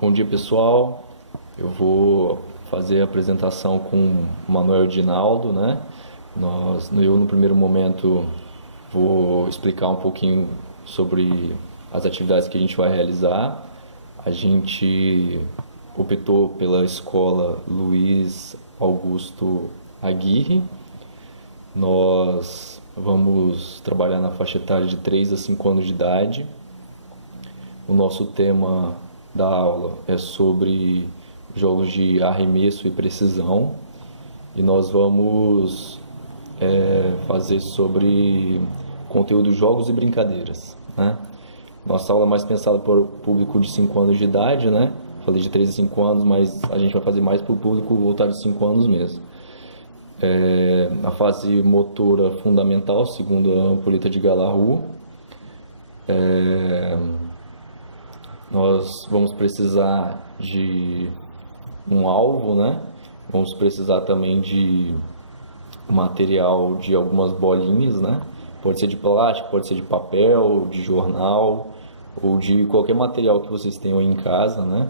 Bom dia, pessoal. Eu vou fazer a apresentação com o Manuel Dinaldo, né? Eu, no primeiro momento, vou explicar um pouquinho sobre as atividades que a gente vai realizar. A gente optou pela escola Luiz Augusto Aguirre. Nós vamos trabalhar na faixa etária de 3 a 5 anos de idade. O nosso tema da aula é sobre jogos de arremesso e precisão e nós vamos fazer sobre conteúdo jogos e brincadeiras, né? Nossa aula é mais pensada para o público de 5 anos de idade, né? Falei de 3 a 5 anos, mas a gente vai fazer mais para o público voltado de 5 anos mesmo. A fase motora fundamental, segundo a Ampulheta de Galarrú, nós vamos precisar de um alvo, né? Vamos precisar também de material de algumas bolinhas, né? Pode ser de plástico, pode ser de papel, de jornal ou de qualquer material que vocês tenham aí em casa, né?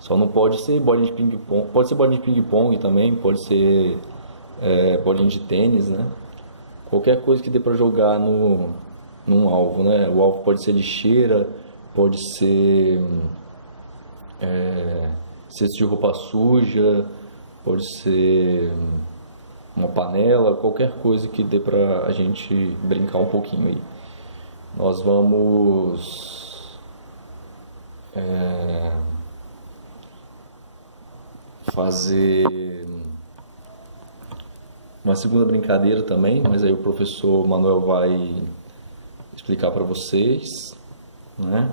Só não pode ser bolinha de ping-pong, pode ser bolinha de ping-pong também, pode ser bolinha de tênis, né? Qualquer coisa que dê para jogar num alvo, né? O alvo pode ser lixeira, pode ser cesto de roupa suja, pode ser uma panela, qualquer coisa que dê pra a gente brincar um pouquinho aí. Nós vamos fazer uma segunda brincadeira também, mas aí o professor Manuel vai explicar para vocês, né?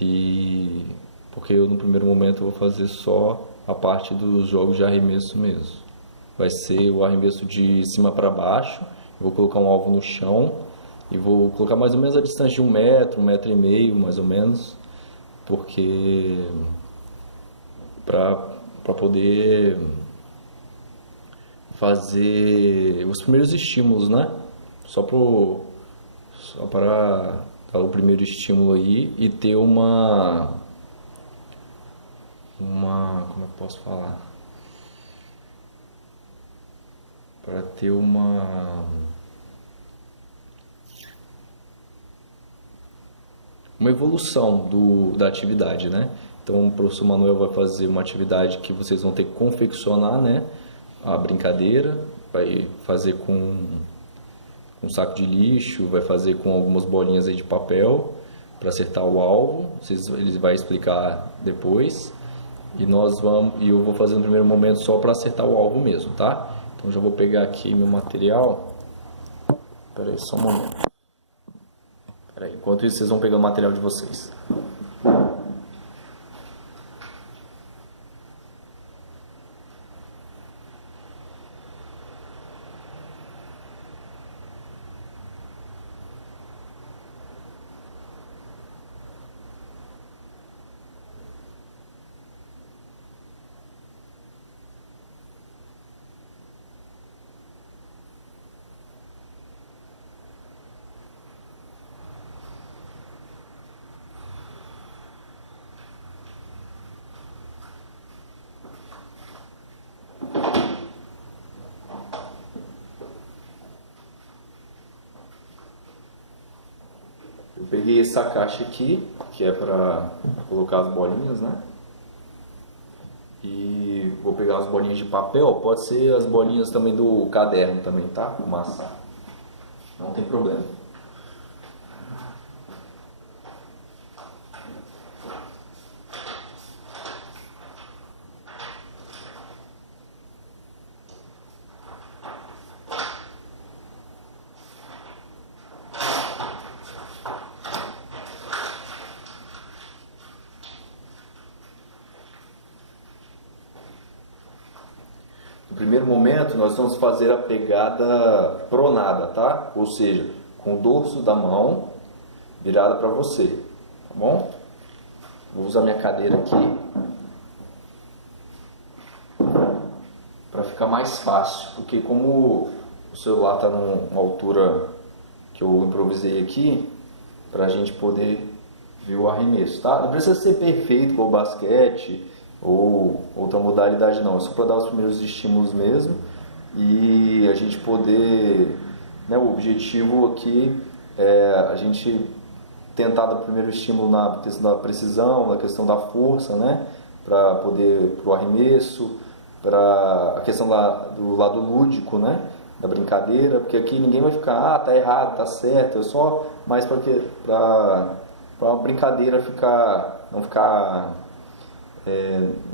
E porque eu no primeiro momento vou fazer só a parte dos jogos de arremesso mesmo. Vai ser o arremesso de cima para baixo. Eu vou colocar um alvo no chão e vou colocar mais ou menos a distância de 1 metro, 1,5 metros, mais ou menos, porque para poder fazer os primeiros estímulos, né? Só para dar o primeiro estímulo aí e ter como eu posso falar? Para ter uma evolução da atividade, né? Então o professor Manuel vai fazer uma atividade que vocês vão ter que confeccionar, né? A brincadeira, vai fazer com um saco de lixo, vai fazer com algumas bolinhas aí de papel para acertar o alvo. Ele vai explicar depois. E eu vou fazer no primeiro momento só para acertar o alvo mesmo, tá? Então já vou pegar aqui meu material. Espera aí, só um momento. Espera aí, enquanto isso vocês vão pegar o material de vocês. Eu peguei essa caixa aqui, que é para colocar as bolinhas, né? E vou pegar as bolinhas de papel, pode ser as bolinhas também do caderno também, tá? Massa. Não tem problema. No primeiro momento, nós vamos fazer a pegada pronada, tá? Ou seja, com o dorso da mão virada para você, tá bom? Vou usar minha cadeira aqui para ficar mais fácil, porque como o celular está numa altura que eu improvisei aqui, para a gente poder ver o arremesso, tá? Não precisa ser perfeito como o basquete ou outra modalidade não, é só para dar os primeiros estímulos mesmo e a gente poder, né, o objetivo aqui é a gente tentar dar o primeiro estímulo na questão da precisão, na questão da força, né, para poder pro arremesso, para a questão do lado lúdico, né, da brincadeira, porque aqui ninguém vai ficar, tá errado, tá certo, é só mais para a brincadeira não ficar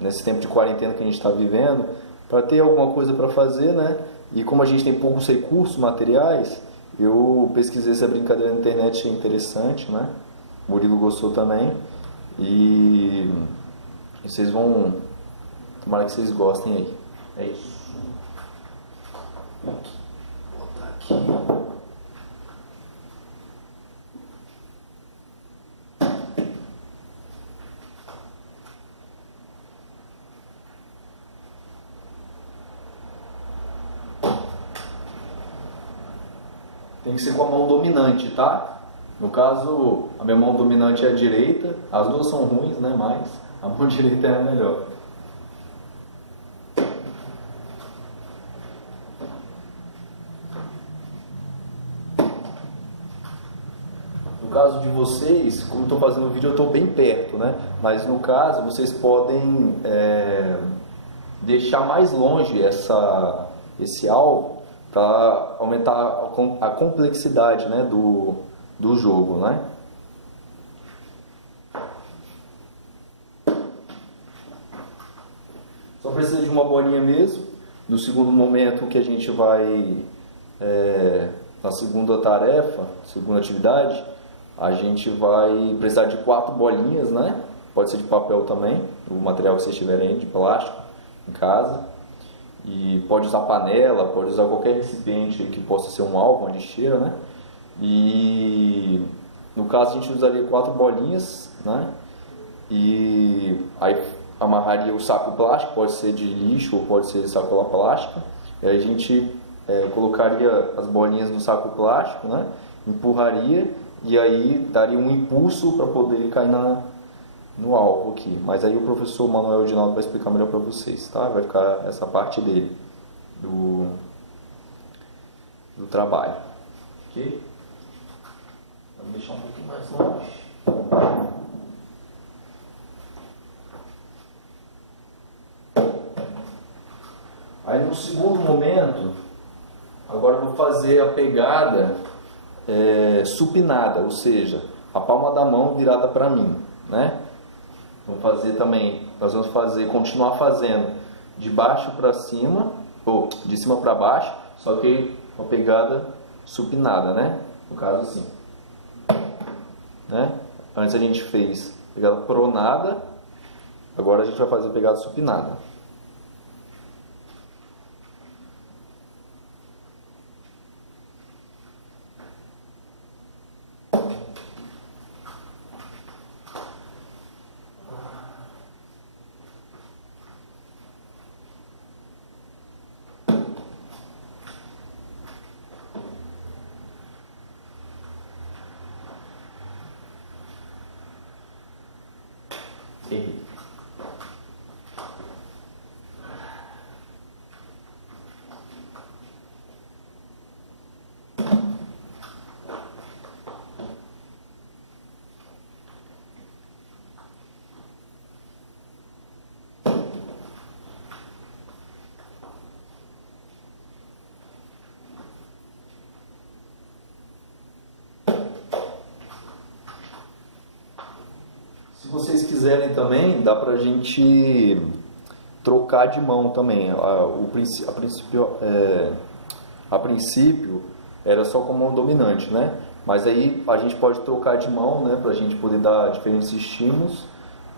nesse tempo de quarentena que a gente está vivendo, para ter alguma coisa para fazer, né? E como a gente tem poucos recursos materiais, eu pesquisei essa brincadeira na internet, achei interessante, né? O Murilo gostou também e vocês vão, tomara que vocês gostem aí. É isso. Vou botar aqui. Tem que ser com a mão dominante, tá? No caso, a minha mão dominante é a direita, as duas são ruins, né? Mas a mão direita é a melhor. No caso de vocês, como eu estou fazendo o vídeo, eu estou bem perto, né? Mas no caso, vocês podem deixar mais longe esse alvo para aumentar a complexidade, né, do jogo, né? Só precisa de uma bolinha mesmo. No segundo momento que a gente vai na segunda tarefa, segunda atividade, a gente vai precisar de 4 bolinhas, né? Pode ser de papel também, o material que vocês tiverem aí, de plástico, em casa. E pode usar panela, pode usar qualquer recipiente que possa ser um alvo, uma lixeira, né? E no caso a gente usaria 4 bolinhas, né? E aí amarraria o saco plástico, pode ser de lixo ou pode ser de sacola plástica. E aí a gente colocaria as bolinhas no saco plástico, né? Empurraria e aí daria um impulso para poder cair no alvo aqui. Mas aí o professor Manuel Edinaldo vai explicar melhor para vocês, tá? Vai ficar essa parte dele, do trabalho. Ok? Vamos deixar um pouquinho mais longe. Aí no segundo momento, agora eu vou fazer a pegada supinada, ou seja, a palma da mão virada para mim, né? Vamos fazer também, nós vamos continuar fazendo de baixo para cima, ou de cima para baixo, só que uma pegada supinada, né? No caso assim, né? Antes a gente fez pegada pronada, agora a gente vai fazer pegada supinada. Errei. Se vocês quiserem também, dá pra gente trocar de mão também. A princípio era só com a mão dominante, né? Mas aí a gente pode trocar de mão, né? Pra gente poder dar diferentes estímulos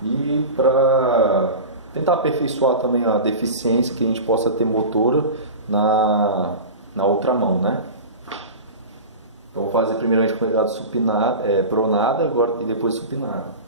e para tentar aperfeiçoar também a deficiência que a gente possa ter motora na outra mão, né? Então vou fazer primeiramente com pegada supinada, pronada agora, e depois supinada.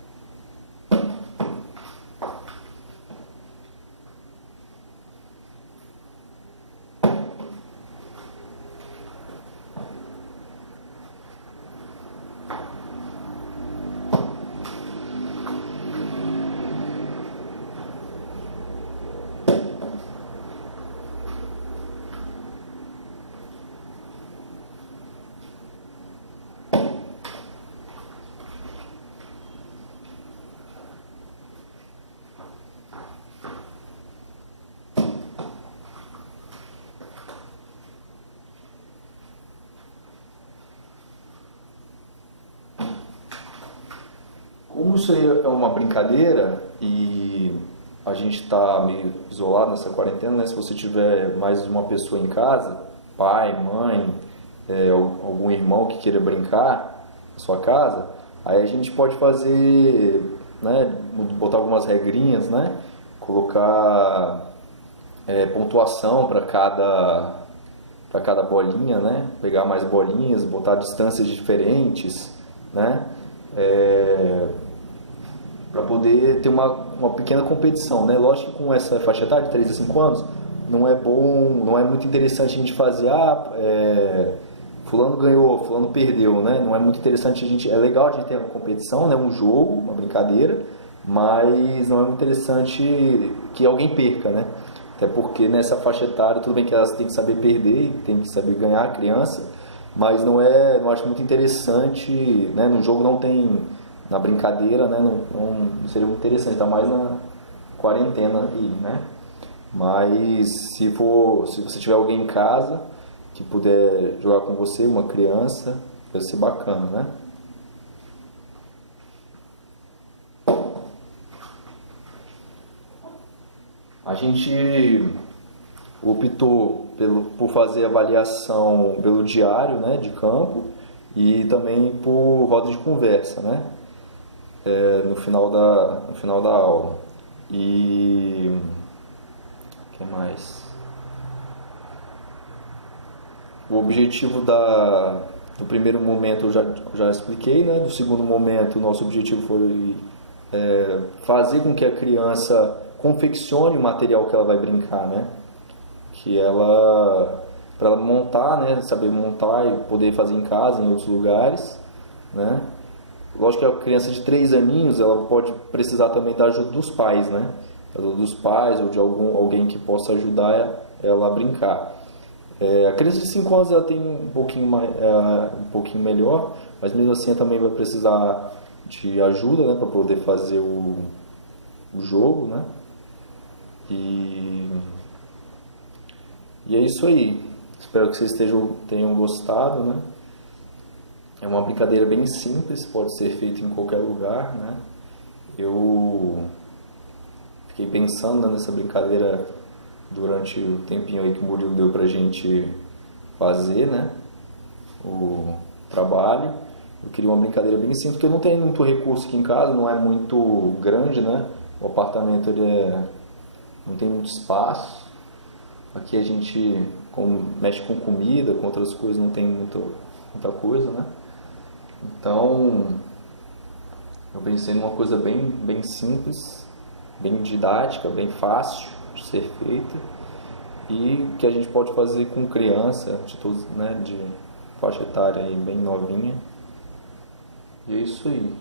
Como isso aí é uma brincadeira e a gente está meio isolado nessa quarentena, né? Se você tiver mais de uma pessoa em casa, pai, mãe, algum irmão que queira brincar na sua casa, aí a gente pode fazer, né? Botar algumas regrinhas, né? Colocar pontuação para cada bolinha, né? Pegar mais bolinhas, botar distâncias diferentes, né? Para poder ter uma pequena competição, né? Lógico que com essa faixa etária de 3 a 5 anos não é bom, não é muito interessante a gente fazer fulano ganhou, fulano perdeu, né? Não é muito interessante é legal a gente ter uma competição, né? Um jogo, uma brincadeira, mas não é muito interessante que alguém perca, né? Até porque nessa faixa etária, tudo bem que elas têm que saber perder, tem que saber ganhar a criança, mas não acho muito interessante, né? No jogo não tem, na brincadeira, né? Não seria muito interessante, tá mais na quarentena aí, né? Mas se você tiver alguém em casa que puder jogar com você, uma criança, vai ser bacana, né? A gente optou por fazer avaliação pelo diário, né, de campo e também por roda de conversa, né, no final da aula. E o que mais? O objetivo do primeiro momento eu já expliquei, né? Do segundo momento, o nosso objetivo foi fazer com que a criança confeccione o material que ela vai brincar, né? Para ela montar, né? Saber montar e poder fazer em casa, em outros lugares, né? Lógico que a criança de 3 aninhos, ela pode precisar também da ajuda dos pais, né? Ajuda dos pais ou de alguém que possa ajudar ela a brincar. A criança de 5 anos ela tem um pouquinho melhor, mas mesmo assim ela também vai precisar de ajuda, né, para poder fazer o jogo, né? E é isso aí. Espero que vocês tenham gostado, né? É uma brincadeira bem simples, pode ser feita em qualquer lugar, né? Eu fiquei pensando, né, nessa brincadeira durante o tempinho aí que o Murilo deu pra gente fazer, né, o trabalho. Eu queria uma brincadeira bem simples, porque eu não tenho muito recurso aqui em casa, não é muito grande, né, o apartamento não tem muito espaço. Aqui a gente mexe com comida, com outras coisas, não tem muita coisa, né. Então eu pensei numa coisa bem simples, bem didática, bem fácil de ser feita e que a gente pode fazer com criança de todos, né, de faixa etária aí bem novinha. E é isso aí.